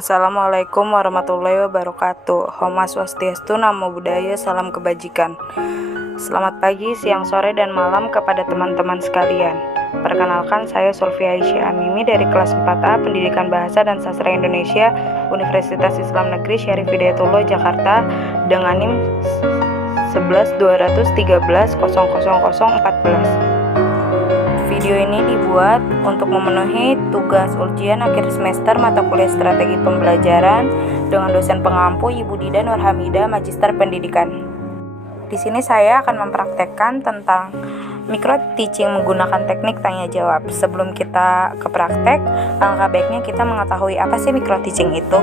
Assalamualaikum warahmatullahi wabarakatuh. Om Swastiastu, Namo Buddhaya, salam kebajikan. Selamat pagi, siang, sore, dan malam kepada teman-teman sekalian. Perkenalkan, saya Sulfi Aisyah Amimi dari kelas 4A Pendidikan Bahasa dan Sastra Indonesia, Universitas Islam Negeri Syarif Hidayatullah, Jakarta, dengan NIM 11.213.00014. Video ini dibuat untuk memenuhi tugas ujian akhir semester mata kuliah strategi pembelajaran dengan dosen pengampu Ibu Dida Nurhamidah, Magister Pendidikan. Di sini saya akan mempraktekkan tentang micro teaching menggunakan teknik tanya jawab. Sebelum kita ke praktek, alangkah baiknya kita mengetahui apa sih micro teaching itu.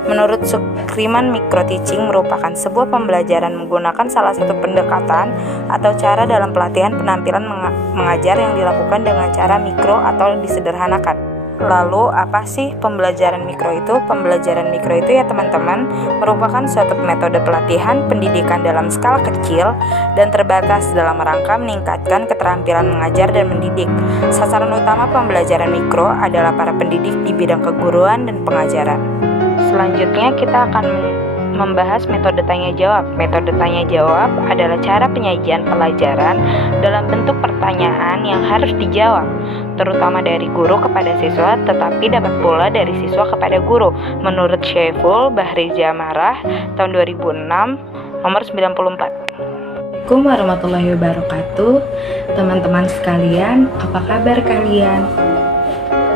Menurut Sukriman, micro teaching merupakan sebuah pembelajaran menggunakan salah satu pendekatan atau cara dalam pelatihan penampilan mengajar yang dilakukan dengan cara mikro atau disederhanakan. Lalu, apa sih pembelajaran mikro itu? Pembelajaran mikro itu ya teman-teman, merupakan suatu metode pelatihan pendidikan dalam skala kecil dan terbatas dalam rangka meningkatkan keterampilan mengajar dan mendidik. Sasaran utama pembelajaran mikro adalah para pendidik di bidang keguruan dan pengajaran. Selanjutnya kita akan membahas metode tanya jawab. Metode tanya jawab adalah cara penyajian pelajaran dalam bentuk pertanyaan yang harus dijawab, terutama dari guru kepada siswa, tetapi dapat pula dari siswa kepada guru. Menurut Syaiful Bahri Jamarah tahun 2006 nomor 94. Assalamualaikum warahmatullahi wabarakatuh. Teman-teman sekalian, apa kabar kalian?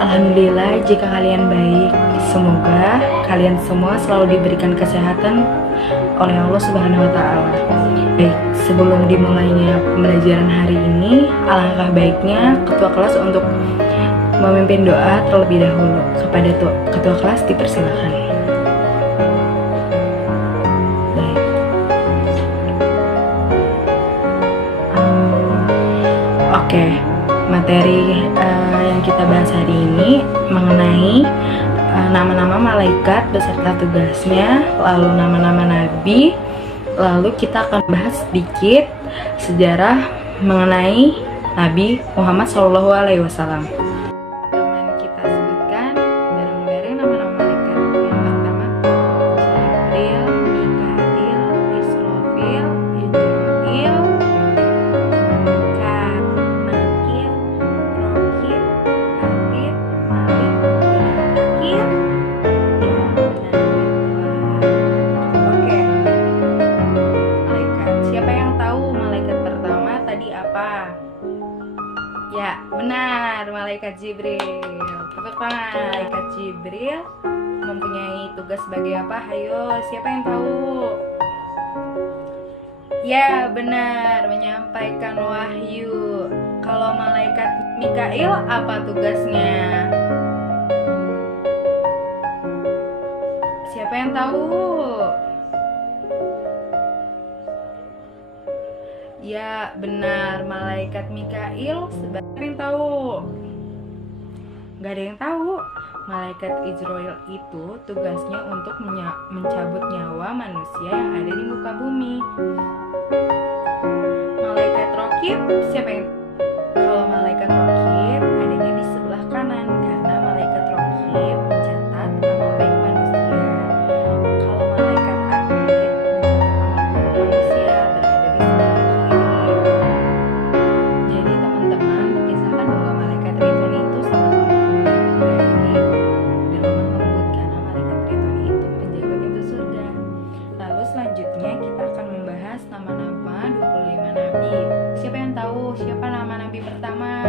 Alhamdulillah jika kalian baik. Semoga kalian semua selalu diberikan kesehatan oleh Allah Subhanahu wa Ta'ala. Baik, sebelum dimulainya pembelajaran hari ini, alangkah baiknya ketua kelas untuk memimpin doa terlebih dahulu. Kepada ketua kelas dipersilakan. Baik. Oke, materi yang kita bahas hari ini mengenai nama-nama malaikat beserta tugasnya, lalu nama-nama nabi, lalu kita akan bahas sedikit sejarah mengenai Nabi Muhammad SAW. Teman kita sebutkan bareng-bareng nama-nama malaikat. Yang pertama, Jibril, Mikail, Israfil, Israil, Nakil, Rokib, Atid, Malik, benar, malaikat Jibril. Tepuk tangan. Malaikat Jibril mempunyai tugas sebagai apa? Hayo, siapa yang tahu? Ya, benar, menyampaikan wahyu. Kalau malaikat Mikail apa tugasnya? Siapa yang tahu? Ya, benar, malaikat Mikail siapa yang tahu? Gak ada yang tahu. Malaikat Israel itu tugasnya untuk mencabut nyawa manusia yang ada di muka bumi. Malaikat Rokib siapa yang tahu? Kalau malaikat Rokib adanya di sebelah kanan karena malaikat Rokib mencatat amal baik manusia. Kalau malaikat Atid mencatat amal buruk manusia berada di sebelah siapa yang tahu siapa nama nabi pertama?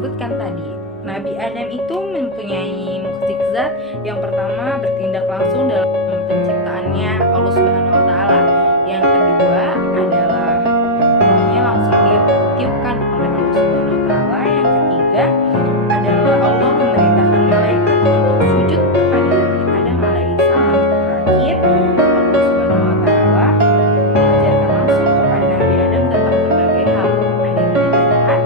disebutkan tadi, Nabi Adam itu mempunyai mukjizat. Yang pertama, bertindak langsung dalam penciptaannya Allah Subhanahu wa taala. Yang kedua adalah rohnya langsung ditiupkan oleh Allah Subhanahu wa taala. Yang ketiga adalah Allah memerintahkan malaikat untuk sujud kepada Nabi Adam alaihissalam. Terakhir, Allah Subhanahu wa taala mengajarkan langsung kepada Nabi Adam tentang berbagai hal. Ada yang ditanyakan,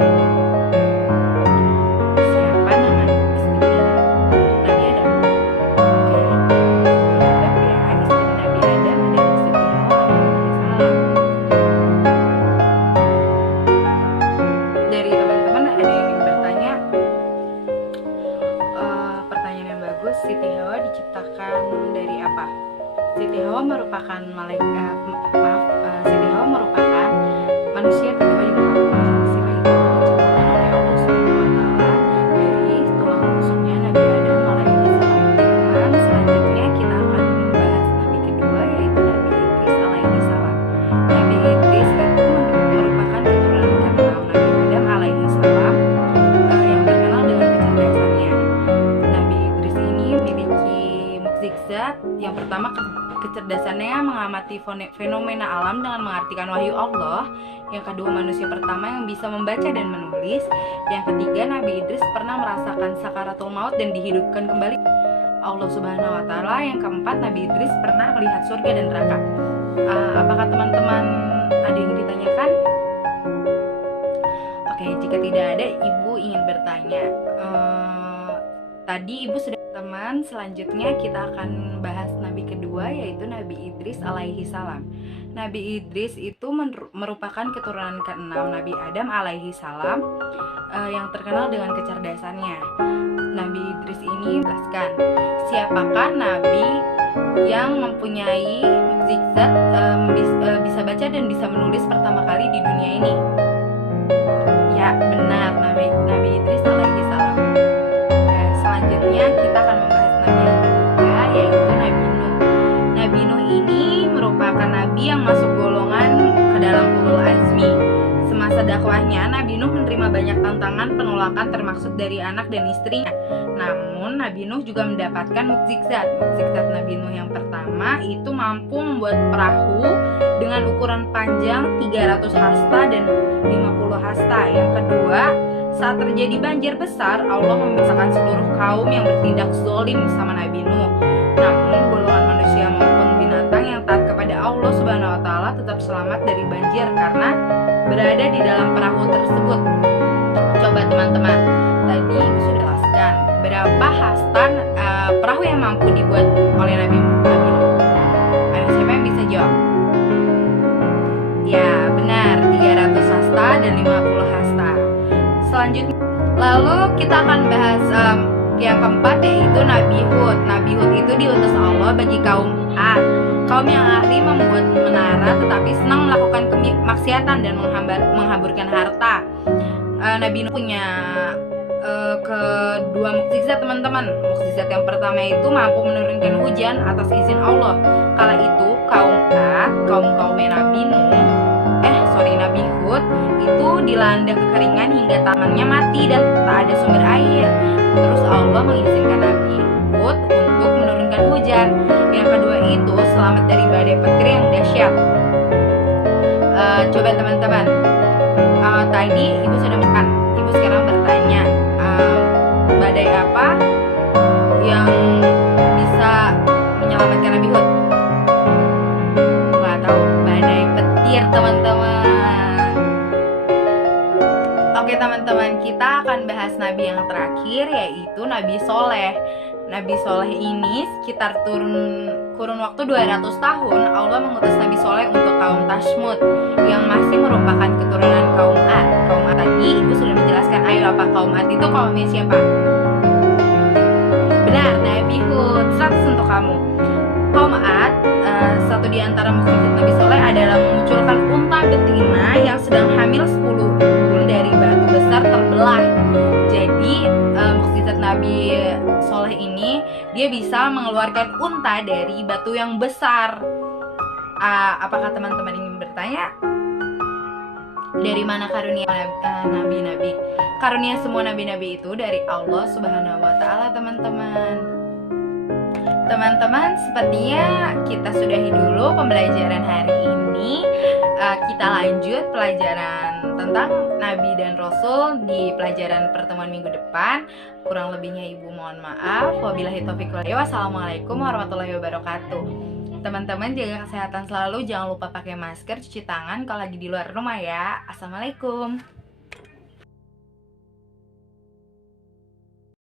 siapa nama istri Nabi Adam? Oke, jawab ya. Istri Nabi Adam adalah Siti Hawa alaihissalam. Dari teman-teman ada yang ingin bertanya, pertanyaan yang bagus. Siti Hawa diciptakan dari apa? Siti Hawa merupakan malaikat, Siti Hawa merupakan manusia kedua di muka bumi. Sila itu diciptakan oleh Allah Subhanahu wa taala dari tulang rusuknya Nabi Adam alaihissalam. Teman, selanjutnya kita akan membahas nabi kedua, yaitu Nabi Idris alaihissalam. Nabi Idris itu merupakan keturunan ke-6 Nabi Adam alaihissalam, yang terkenal dengan kecerdasannya. Nabi Idris ini memiliki mukjizat. Yang pertama, kecerdasannya mengamati fenomena alam dengan mengartikan wahyu Allah. Yang kedua, manusia pertama yang bisa membaca dan menulis. Yang ketiga, Nabi Idris pernah merasakan sakaratul maut dan dihidupkan kembali Allah Subhanahu wa taala. Yang keempat, Nabi Idris pernah melihat surga dan neraka. Apakah teman-teman ada yang ditanyakan? Oke, jika tidak ada, Ibu ingin bertanya. Tadi Ibu sudah. Teman, selanjutnya kita akan bahas nabi kedua, yaitu Nabi Idris alaihissalam. Nabi Idris itu merupakan keturunan ke-6 Nabi Adam alaihissalam, yang terkenal dengan kecerdasannya. Nabi Idris ini menjelaskan, siapakah nabi yang mempunyai mukjizat, bisa baca dan bisa menulis pertama kali di dunia ini? Ya, benar, Nabi Idris alaihissalam. Selanjutnya kita akan membahas nabi yang ketiga, yaitu Nabi Nuh. Nabi Nuh ini merupakan nabi yang masuk golongan ke dalam ulul azmi. Semasa dakwahnya, Nabi Nuh menerima banyak tantangan penolakan, termasuk dari anak dan istrinya. Namun Nabi Nuh juga mendapatkan mukjizat. Mukjizat Nabi Nuh yang pertama itu mampu membuat perahu dengan ukuran panjang 300 hasta dan 50 hasta. Yang kedua, saat terjadi banjir besar, Allah memisahkan seluruh kaum yang bertindak zalim sama Nabi Nuh. Namun golongan manusia maupun binatang yang taat kepada Allah Subhanahu wa taala tetap selamat dari banjir karena berada di dalam perahu tersebut. Coba teman-teman, tadi sudah jelaskan berapa hasta perahu yang mampu dibuat oleh Nabi Nuh. Ayo, siapa yang bisa jawab? Ya, benar, 300 hasta dan 50 hasta. Selanjutnya, lalu kita akan bahas yang keempat, yaitu Nabi Hud. Nabi Hud itu diutus Allah bagi kaum Ad, kaum yang ahli membuat menara tetapi senang melakukan kemaksiatan dan menghamburkan harta. Nabi Nuh punya kedua mukjizat, teman-teman. Mukjizat yang pertama itu mampu menurunkan hujan atas izin Allah. Kala itu kaum Ad, kaumnya Nabi Hud itu dilanda kekeringan hingga tamannya mati dan tak ada sumber air. Terus Allah mengizinkan Nabi Hud untuk menurunkan hujan. Yang kedua itu selamat dari badai petir yang dahsyat. Coba teman-teman, tadi Ibu sudah makan. Ibu sekarang bertanya, badai apa yang bisa menyelamatkan Nabi Hud? Nggak tahu, badai petir, teman-teman. Oke teman-teman, kita akan bahas nabi yang terakhir, yaitu Nabi Soleh. Nabi Soleh ini sekitar kurun waktu 200 tahun Allah mengutus Nabi Soleh untuk kaum Tashmud yang masih merupakan keturunan kaum Ad. Kaum Ad tadi Ibu sudah menjelaskan. Ayo, apa kaum Ad itu kaumnya siapa? Benar, Nabi Hud. 100 untuk kamu. Kaum Ad, satu di antara mukjizat Nabi Soleh adalah memunculkan unta betina yang sedang hamil 10 bulan dari batu besar terbelah. Jadi mukjizat Nabi Soleh ini, dia bisa mengeluarkan unta dari batu yang besar. Apakah teman-teman ingin bertanya? Dari mana karunia nabi-nabi? Karunia semua nabi-nabi itu dari Allah Subhanahu wa taala, teman-teman. Teman-teman, sepertinya kita sudahi dulu pembelajaran hari ini. Kita lanjut pelajaran tentang Nabi dan Rasul di pelajaran pertemuan minggu depan. Kurang lebihnya Ibu mohon maaf. Wabillahi taufiq wal hidayah. Wassalamualaikum warahmatullahi wabarakatuh. Teman-teman, jaga kesehatan selalu. Jangan lupa pakai masker, cuci tangan kalau lagi di luar rumah ya. Assalamualaikum.